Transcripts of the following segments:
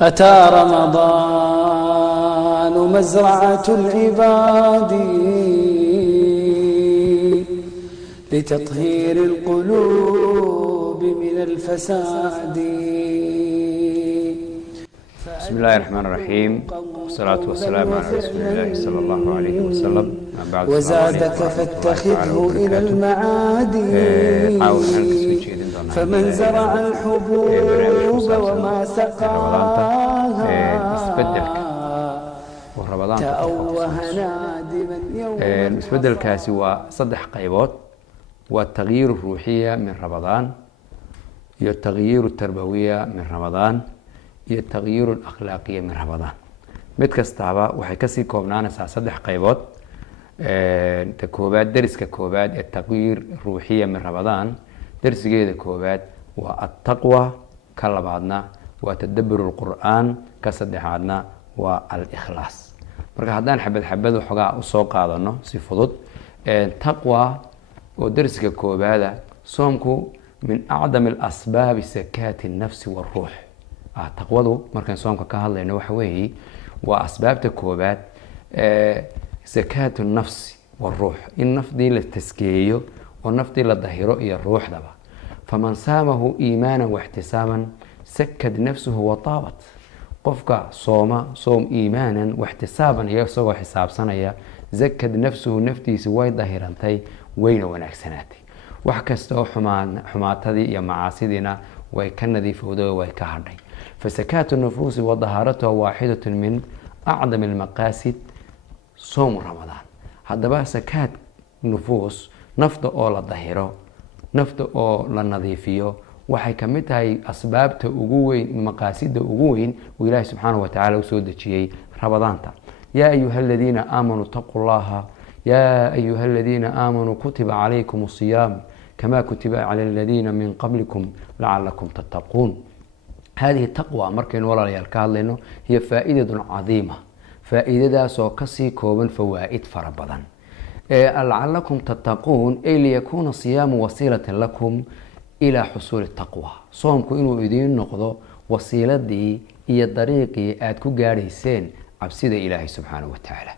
أتى رمضان مزرعة العباد لتطهير القلوب من الفساد. بسم الله الرحمن الرحيم، والصلاة والسلام على رسول الله صلى الله عليه وسلم. وزادك فاتخذه إلى المعاد فمن زرع الحبوب وما سقاها تأوه نادما يوم isbedelkaasi waa saddex qaybood. waa tagyiir ruuxiya min ramadaan, iyo tagyiir tarbawiya min ramadaan, iyo tagyiir akhlaaqiya min ramadaan. mid kastaaba waxay kasii koobnaanaysaa saddex qaybood. ta koobaad, deriska koobaad ee tagyiir ruuxiya min ramadaan, dersigeeda koobaad waa attaqwa, ka labaadna waa tadabbur lqur'aan, ka saddexaadna waa al-ikhlaas. marka haddaan xabad xabad waxoogaa usoo qaadano si fudud, taqwa oo dersiga koobaada, soomku min acdami alasbaabi sakaati nafsi waruux. taqwadu markaan soomka ka hadlayno waxa weeye waa asbaabta koobaad sakaatu nafsi waruux, in nafdii la taskeeyo oo nafdii la dahiro iyo ruuxdaba. faman saamahu iimaanan waxtisaaban sakad nafsuhu wataabat. qofka sooma soom iimaanan waxtisaaban iyo isagoo xisaabsanaya, sakad nafsuhu naftiisi way dahirantay, wayna wanaagsanaatay. wax kasta oo xumaatadii iyo macaasidiina way ka nadiifowday, way ka hadhay. fasakaatu nufuusi wa dahaaratuha waaxidatun min acdami almaqaasid soomu ramadaan. haddaba sakaad nufuus, nafta oo la dahiro, nafta oo la nadiifiyo, waxay ka mid tahay asbaabta ugu weyn, maqaasida ugu weyn uu ilaahi subxaanahu watacaala usoo dejiyey ramadaanta. yaa ayuha aladiina aamanuu taquu llaha yaa ayuha aladiina aamanuu kutiba calaykum asiyaam kama kutiba cala aladiina min qablikum lacalakum tattaquun. hadihi taqwa markaynu walaalayaal ka hadlayno hiya faa'idatun cadiima, faa'iidadaasoo kasii kooban fawaa'id fara badan. lacalakum tattaquun ay liyakuuna siyaamu wasiilatan lakum ilaa xusuuli taqwa. soomku inuu idiin noqdo wasiiladii iyo dariiqii aada ku gaadhayseen cabsida ilaahay subxaanahu watacaala.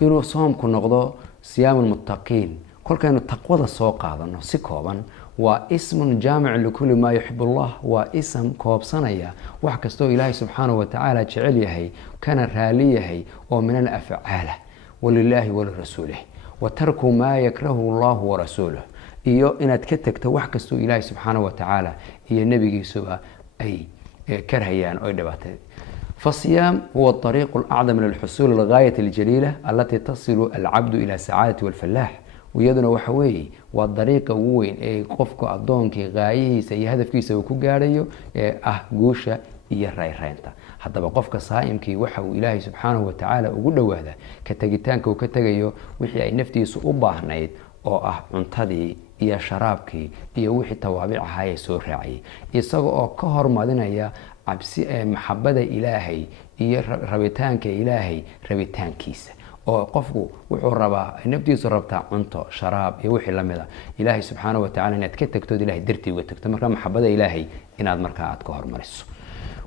inuu soomku noqdo siyaamu lmuttaqiin. kolkaynu taqwada soo qaadano si kooban, waa ismun jaamicun likulli maa yuxib allah. waa ism koobsanaya wax kastoo ilaahay subxaanahu watacaala jecel yahay, kana raali yahay, oo min alafcaala walilaahi walirasuulih, wa tarku maa yakrahu allahu warasuuluh. iyo inaad ka tegto wax kastoo ilaahay subxaanahu watacaala iyo nebigiisuba ay karhayaan oy dhibaatay. فالصيام هو الطريق الأعظم للحصول للغاية الجليلة التي تصل العبد إلى سعادة والفلاح. ويدنا وحوي والطريقة وين قفك أضونك غايه سي هدف كيس وكجاريو جوشة يريرينتا. حتى بقفك صائم كي وحو إلهي سبحانه وتعالى وقول له هذا كتجتانك وكتجيو وحي نفتي صعوبة نيد أو عنتدي iyo sharaabkii iyo wixii tawaabicaha ay soo raaciyay, isagoo oo ka hormarinaya cabsi maxabada ilaahay iyo rabitaanka ilaahay rabitaankiisa. oo qofku wuxuu rabaa, naftiisu rabtaa cunto, sharaab iyo wixii lamid ah, ilaahay subxaanahu watacaala inaad ka tagto, ilaahay dartii uga tagto. marka maxabada ilaahay inaad markaa aad ka hormariso.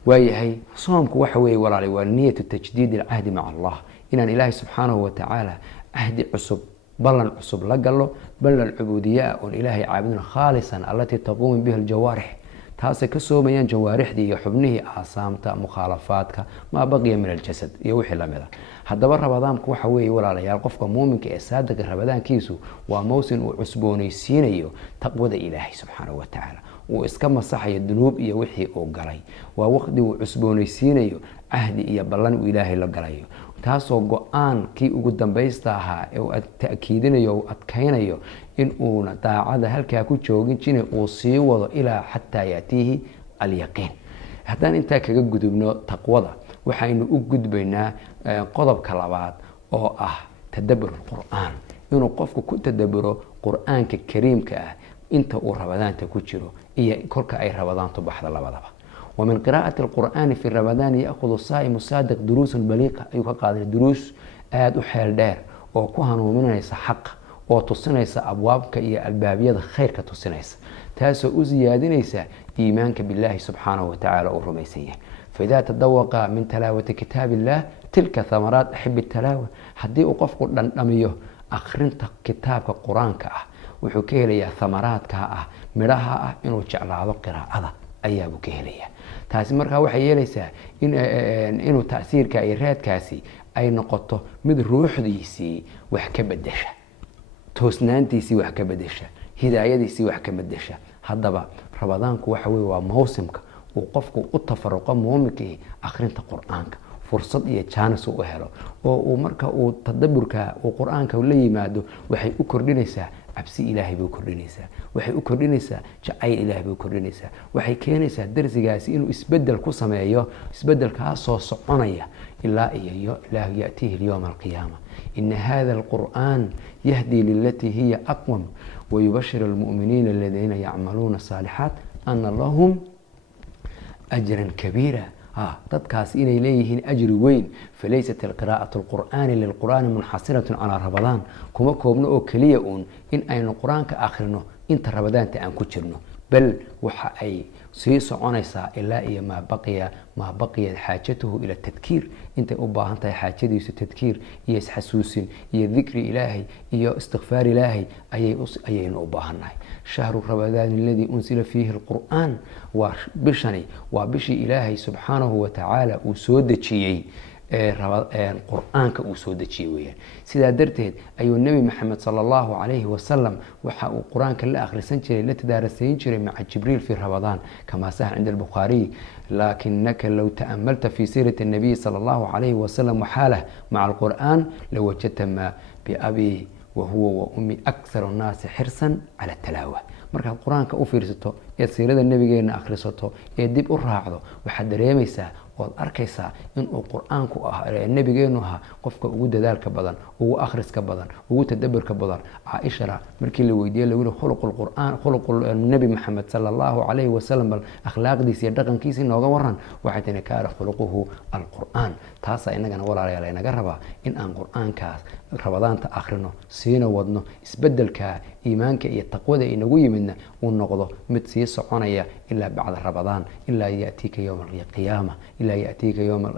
waayahay soomku waxa weeye walaalay waa niyatu tajdiid alcahdi maca allah, inaan ilaahay subxaanahu watacaala ahdi cusub, ballan cusub la galo, ballan cubuudiya oon ilaahay caabudin khaalisan allatii taquumu biha aljawaarix. taasay ka soomayaan jawaarixdii iyo xubnihii aasaamta, mukhaalafaadka, maa baqiya min aljasad iyo wixii lamid ah. haddaba ramadaanku waxa weeye walaalayaal, qofka muuminka ee saadiqa ramadaankiisu waa mawsin uu cusboonaysiinayo taqwada ilaahay subxaanahu watacaala. uu iska masaxayo dunuub iyo wixii uu galay. waa waqti uu cusboonaysiinayo cahdi iyo ballan uu ilaahay la galayo, taasoo go-aan kii ugu dambaysta ahaa ee uu ta'kiidinayo, uu adkaynayo in uuna daacada halkaa ku joogin jirin, uu sii wado ilaa xataa yaatiihi alyaqiin. haddaan intaa kaga gudubno taqwada, waxaynu u gudbaynaa qodobka labaad oo ah tadabbur qur'aan. inuu qofku ku tadabburo qur'aanka kariimka ah inta uu ramadaanta ku jiro iyo kolka ay ramadaantu baxda labadaba. ومن قراءة القرآن في رمضان يأخذ الصائم الصادق دروس بليغة. أيها قاعدة دروس آد وحيل دير oo ku hanuuninaysa xaq, oo tusinaysa abwaabka iyo albaabiyada khayrka tusinaysa, taasoo u ziyaadinaysa iimaanka billaahi subxaanahu watacaala uu rumaysan yahay. faidaa tadawaqa min talaawati kitaab illah tilka thamaraat axib talaawa. haddii uu qofku dhandhamiyo akrinta kitaabka qur-aanka ah wuxuu ka helayaa thamaraadka ah, midhaha ah inuu jeclaado qiraa'ada ayaabuu ka helayaa. taasi markaa waxay yeelaysaa inuu tasiirka iyo raadkaasi ay noqoto mid ruuxdiisii wax ka bedesha, toosnaantiisii wax ka bedesha, hidaayadiisii wax ka bedesha. haddaba ramadaanku waxa weye waa mawsimka uu qofku u tafaruqo muuminkii akrinta qur-aanka, fursad iyo jaanis u helo oo uu marka uu tadaburka uu qur-aanka la yimaado waxay u kordhinaysaa cabsi ilaahay bay u kordhinaysaa, waxay u kordhinaysaa jacayl ilaahay bay u kordhinaysaa, waxay keenaysaa darsigaasi inuu isbedel ku sameeyo, isbedelkaasoo soconaya ilaa iyo ilaahu ya'tiihi alyawma alqiyaama. ina hada alqur'an yahdi lilatii hiya aqwam wayubashir almu'miniina aladiina yacmaluuna asaalixaat ana lahum ajran kabiira. dadkaas inay leeyihiin ajri weyn. falaysat qiraa'atu lqur'aani lilqur'aani munxasiratu calaa ramadaan, kuma koobno oo keliya uun in aynu qur-aanka akhrino inta ramadaanta aan ku jirno, bal waxa ay sii soconaysaa ilaa iyo maa baqiyat xaajatuhu ila tadkiir, intay u baahan tahay xaajadiisu tadkiir iyo isxasuusin iyo dikri ilaahay iyo istikfaar ilaahay ayaynu u baahannahay. shahru ramadaan aladii unsila fiihi alqur'aan, waa bishani waa bishii ilaahay subxaanahu watacaala uu soo dejiyey qur-aanka uu soo dejiyey weyaan. sidaa darteed ayuu nebi maxamed sala allahu calayhi wasalam waxa uu qur-aanka la akhrisan jiray, la tadaarasayn jiray maca jibriil fi ramadaan kamaa sax cinda albukhaariy. laakinaka low ta'amalta fi siirati الnabiy sala allahu calayhi wasalam waxaalah maca alqur'aan lawajadta maa biabii wahuwa wa ummi akharu nnaasi xirsan cala talaawa. markaad qur-aanka u fiirsato eed siirada nebigeena akhrisato ee dib u raacdo waxaad dareemaysaa ood arkaysaa inuu qur-aanku nebigeenu ahaa qofka ugu dadaalka badan, ugu akhriska badan, ugu tadaburka badan. caaishana markii la weydiiyey lagu yihi khuluqu nebi maxamed sala allahu calayhi wasalam bal akhlaaqdiisa iyo dhaqankiisa inooga waran, waxay tiri kaana khuluquhu alqur'aan. taasaa inagana walaalayaal inaga rabaa in aan qur-aankaas ramadaanta akhrino, siina wadno, isbedelka iimaanka iyo taqwada inagu yimidna uu noqdo mid sii soconaya ilaa bacda ramadaan, ilaa ya'tiika yowma alqiyaama, ilaa ya'tiika yowma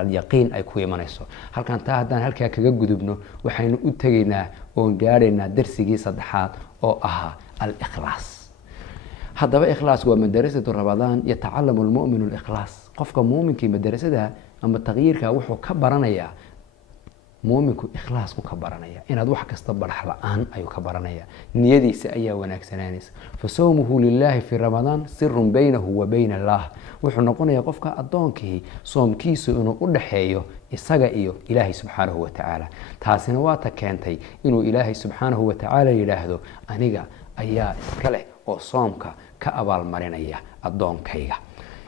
alyaqiin ay ku imanayso. halkan taa haddaan halkaa kaga gudubno waxaynu u tegaynaa oon gaadhaynaa darsigii saddexaad oo ahaa alikhlaas. haddaba ikhlaas waa madarasatu ramadaan, yatacalamu lmuminu likhlaas. qofka muuminkii madarasada ama taqyiirka wuxuu ka baranayaa, muuminku ikhlaasku ka baranaya, inaad wax kasta barax la-aan ayuu ka baranaya, niyadiisa ayaa wanaagsanaanaysa. fa sawmuhu lilahi fi ramadaan sirun baynahu wa bayna allah. wuxuu noqonayaa qofka addoonkii soomkiisu inuu u dhaxeeyo isaga iyo ilaahay subxaanahu watacaala. taasina waa ta keentay inuu ilaahay subxaanahu watacaala yidhaahdo aniga ayaa iska leh oo soomka ka abaalmarinaya addoonkayga.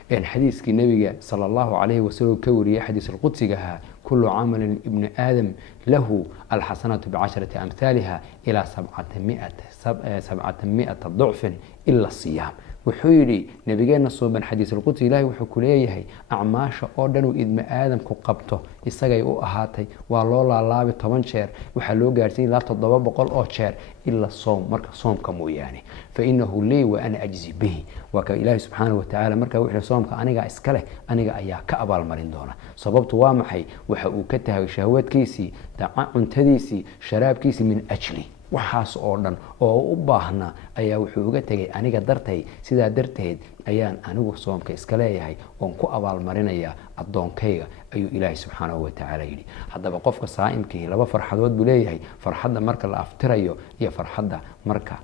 xadiiskii nabiga sala allahu calayhi wasalam ka wariyey xadiis alqudsiga ahaa kulu camalin ibni aadam lahu alxasanatu bicasharati amhaaliha ilaa 700 ducfin ila siyaam. wuxuu yidhi nabigeena suuban xadiis alqudsi ilaahay wuxuu ku leeyahay acmaasha oo dhan uu ibni aadamku qabto isagay u ahaatay, waa loo laalaabi 10 jeer, waxaa loo gaarsiin ilaa 700 oo jeer ila soom, marka soomka mooyaane. fainahu lii wa ana ajzi bihi. waa ka ilaahay subxaanahu watacaala markaa wuxuu soomka anigaa iska leh, aniga ayaa ka abaalmarin doona. sababtu waa maxay? waxa uu ka tahay shahwadkiisii, cuntadiisii, sharaabkiisii min ajli. waxaas oo dhan oo u baahnaa ayaa wuxuu uga tegay aniga dartay. sidaa darteed ayaan anigu soomka iska leeyahay oon ku abaalmarinayaa addoonkayga ayuu ilaahay subxaanahu watacaala yidhi. haddaba qofka saa'imkii 2 farxadood buu leeyahay, farxadda marka la aftirayo iyo farxadda marka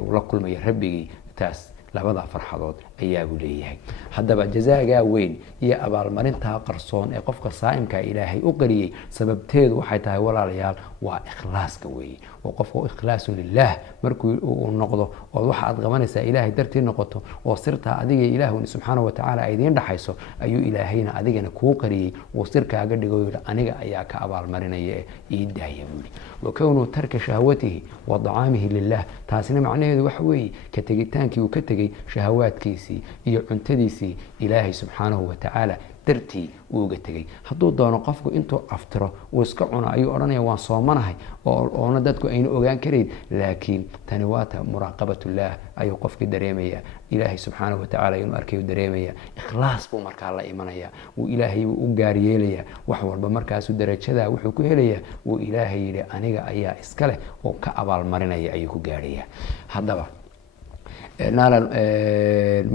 uu la kulmayo rabbigii. taas labada farxadood ayaabuu leeyahay. haddaba jazaagaa weyn iyo abaalmarintaa qarsoon ee qofka saa'imka ilaahay u qariyey sababteedu waxay tahay walaalayaal waa ikhlaaska weeye. oo qofka ikhlaasu lilah markuu uu noqdo oo waxa aad qabanaysaa ilaahay dartii noqoto oo sirtaa adiga ilaahu subxaanahu watacaala ay idiin dhaxayso ayuu ilaahayna adigana kuu qariyey uu sirkaaga dhigo yidhi aniga ayaa ka abaalmarinaya ii daaya buu yidhi. wa kownuu tarka shahwatihi wa dacaamihi lilah. taasina macnaheedu waxa weeye ka tegitaankii uu ka tegey shahawaadkiisii iyo cuntadiisii ilaahay subxaanahu watacaala dartii uu uga tegay. hadduu doono qofku intuu aftiro uu iska cuno ayuu odhanaya waan soomanahay oona dadku ayna ogaan karayn, laakiin tani waata muraaqabatullah ayuu qofkii dareemaya, ilaahay subxaanahu watacaala inuu arkayu dareemaya, ikhlaas buu markaa la imanaya, wuu ilaahay buu u gaar yeelaya wax walba, markaasuu darajadaa wuxuu ku helaya wuu ilaahay yidhi aniga ayaa iska leh oo ka abaalmarinaya ayuu ku gaarhaya. haddaba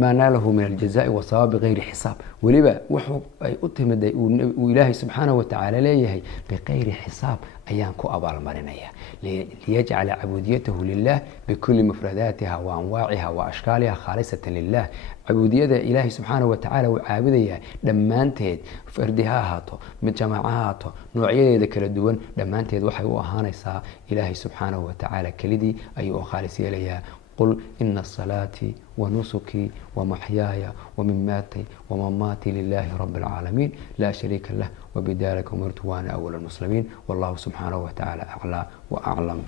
maa naalahu min aljazaai wasawaab bikayri xisaab, weliba wuxuu ay u timiday uu ilaahay subxaanahu watacaala leeyahay bikayri xisaab ayaan ku abaalmarinaya, liyajcala cabuudiyatahu lilah bikuli mufradaatiha wa anwaaciha wa ashkaaliha khaalisatan lilah. cabuudiyada ilaahay subxaanahu watacaala uu caabudayaa dhammaanteed, fardi ha ahaato mid jamaaco ha ahaato, noocyadeeda kala duwan dhammaanteed waxay u ahaanaysaa ilaahay subxaanahu watacaala kelidii ayuu u khaalis yeelayaa. قل إن صلاتي ونسكي ومحياي ومماتي ومماتي لله رب العالمين لا شريك له وبذلك أمرت وأنا أول المسلمين والله سبحانه وتعالى أعلى وأعلم.